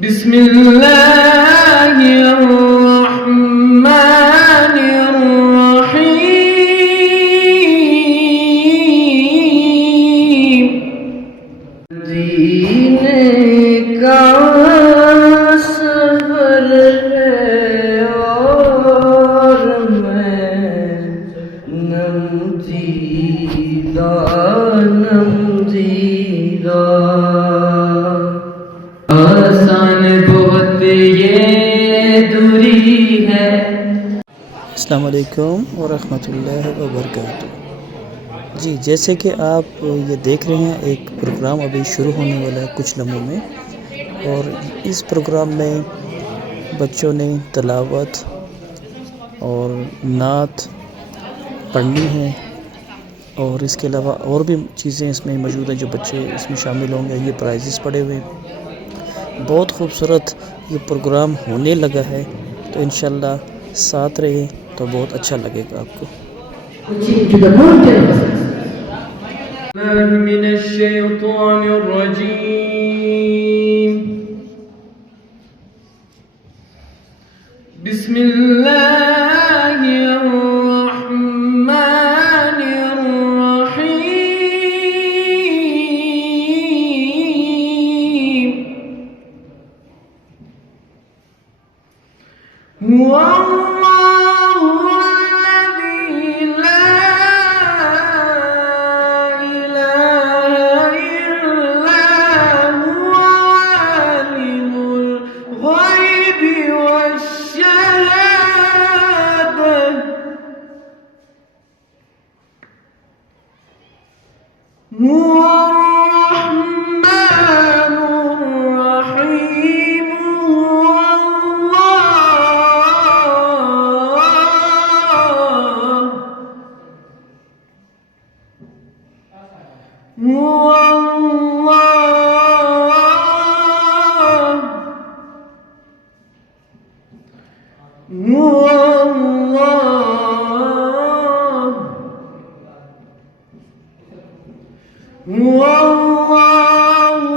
बिस्मिल्लाहिर्रहमानिर्रहीम। जीने का सफर है और मैं नमदीदा नमदीदा। आसान बहुत ये दूरी है। अस्सलाम वालेकुम व रहमतुल्लाहि व बरकातुहू। जी, जैसे कि आप ये देख रहे हैं, एक प्रोग्राम अभी शुरू होने वाला है कुछ लम्हों में, और इस प्रोग्राम में बच्चों ने तिलावत और नात पढ़नी है, और इसके अलावा और भी चीज़ें इसमें मौजूद हैं जो बच्चे इसमें शामिल होंगे। ये प्राइजेस पड़े हुए हैं। बहुत खूबसूरत ये प्रोग्राम होने लगा है, तो इंशाल्लाह साथ रहे तो बहुत अच्छा लगेगा आपको। बिस्मिल्लाहिर्रहमानिर्रहीम। हुवल्लाहु अल्लज़ी ला इलाहा इल्ला हुवा आलिमुल ग़ैबि वश्शहादह। हुवर्रहमानुर्रहीम। हुवल्लाहु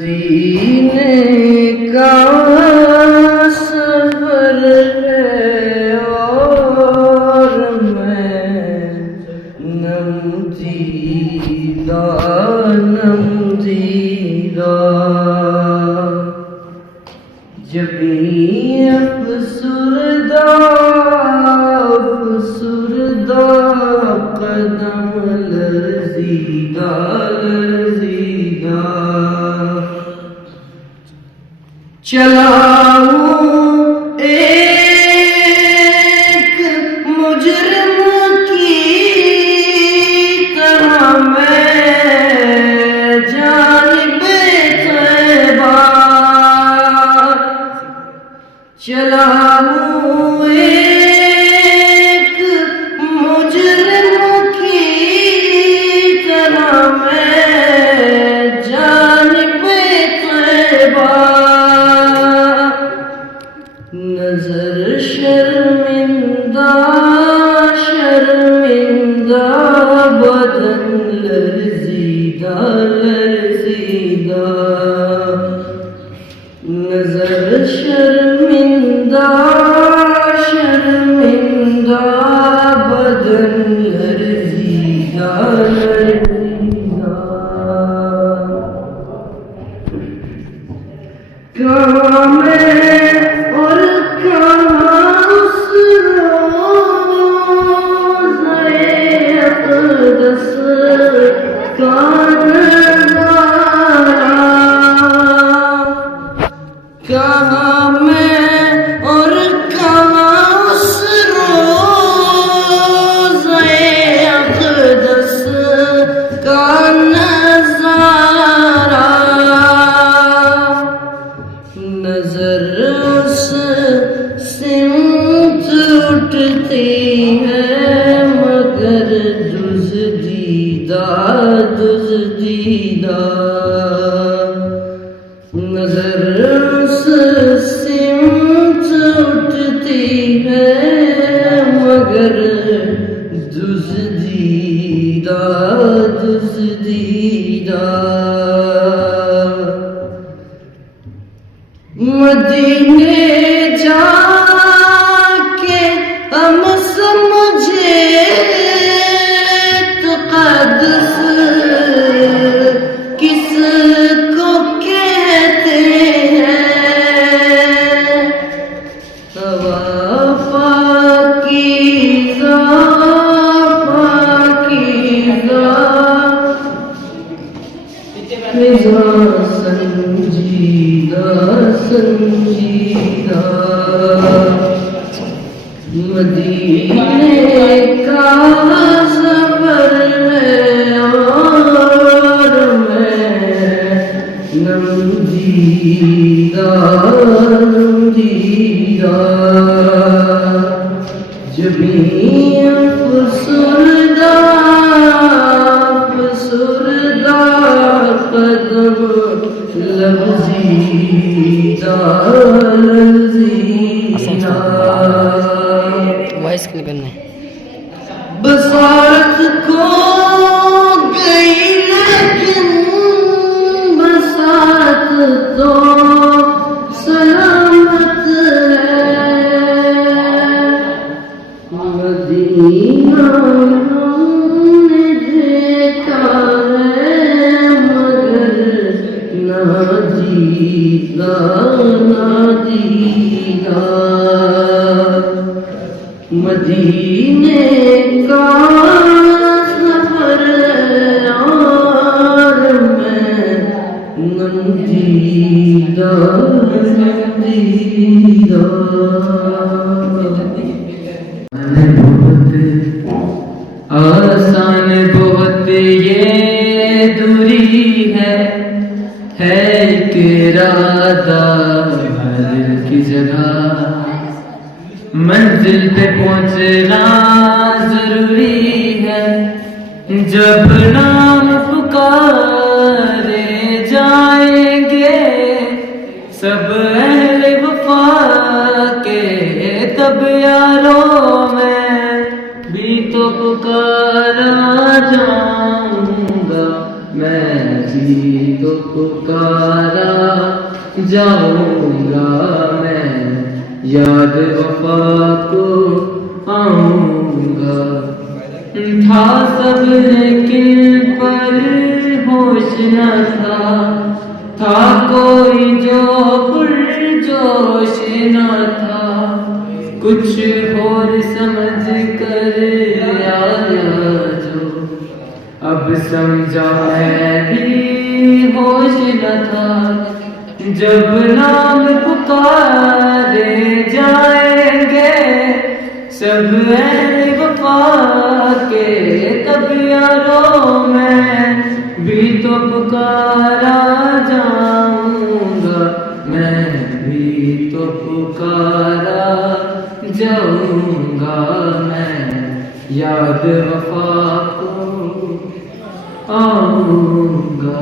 जीने का सफर है और मैं नमदीदा नमदीदा। जब अफसुरदा अफसुरदा कदम लरज़ीदा लरज़ीदा। चलाऊं एक मुजरिम की तरह मैं जानिबे मैं जानिबे तैबा नजर शर्मिंदा शर्मिंदा बदन लर्जीदा लर्जीदा नजर शर्मिंदा शर्मिंदा बदन लर्जीदा लर्जीदा कहाँ मैं और कहाँ उस रोज़े अक़दस का नज़ारा कहाँ मैं और कहाँ उस रोज़े अक़दस का नज़ारा नजर उस सिमत उठती है मगर दुज़दीदा दुज़दीदा नजर उस सिमत उठती है मगर दुज़दीदा दुज़दीदा मदीने जाके हम समझे तो क़द्स किसको कहते हैं हवा पाकीज़ा पाकीज़ा फिज़ा संजीदा संजीदा मदीने का सफर है और मैं नमदीदा नमदीदा जबी अफसरदा अफसरदा कदम लफ़ज़ीदा लफ़ज़ीदा वॉइस क्लिक करना है बसारत को गई लेकिन बसारत तो सलामत है मदीना हमने देखा है मगर नादीदा नादीदा मदीने का सफर और मैं नमदीदा नमदीदा आसान बहुत ये दूरी है एक इरादा दिल की जगह मंजिल पे पहुंचना जरूरी है जब नाम पुकारे जाएंगे सब अहले वफा के तब यारों मैं भी तो पुकारा जाऊंगा मैं भी तो पुकारा जाऊंगा मैं याद वफा को आऊंगा था सब लेकिन पर होश न था कोई जो पुरजोश न था कुछ और समझ कर आया जो अब समझा मैं भी होश न था जब नाम पुकारे जाएंगे सब अहले वफा के तब यारों मैं भी तो पुकारा जाऊंगा मैं भी तो पुकारा जाऊंगा मैं याद वफा को आऊंगा।